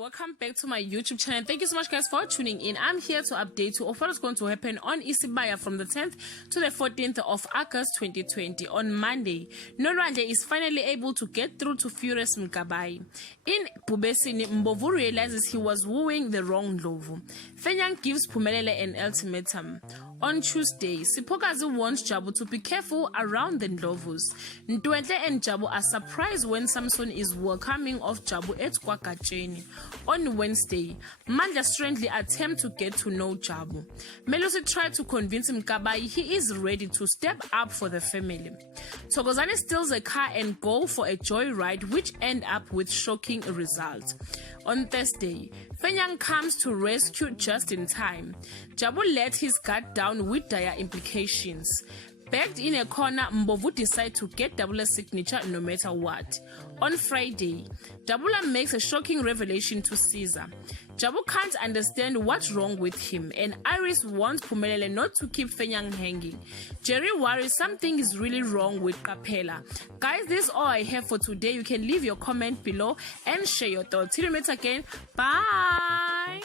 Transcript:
welcome back to my YouTube channel. Thank you so much guys for tuning in. I'm here to update you of what is going to happen on Isibaya from the 10th to the 14th of August 2020. On Monday, Nolwandle is finally able to get through to Furious Mkabayi. In Bubesini, Mbovu realizes he was wooing the wrong Ndlovu. Fenyang gives Phumelele an ultimatum. On Tuesday, Sipokazi warns Jabu to be careful around the Ndlovus. Ntwentle and Jabu are surprised when Samson is welcoming of Jabu at KwaGatsheni. On Wednesday, Mandla strangely attempts to get to know Jabu. Melusi tried to convince Mkabayi he is ready to step up for the family. Thokozani steals a car and go for a joyride, which end up with shocking results. On Thursday, Fenyang comes to rescue just in time. Jabu let his guard down with dire implications. Backed in a corner, Mbovu decides to get Dabula's signature no matter what. On Friday, Dabula makes a shocking revelation to Caesar. Jabu can't understand what's wrong with him, and Iris wants Phumelele not to keep Fenyang hanging. Jerry worries something is really wrong with Kapela. Guys, this is all I have for today. You can leave your comment below and share your thoughts. Till we meet again. Bye!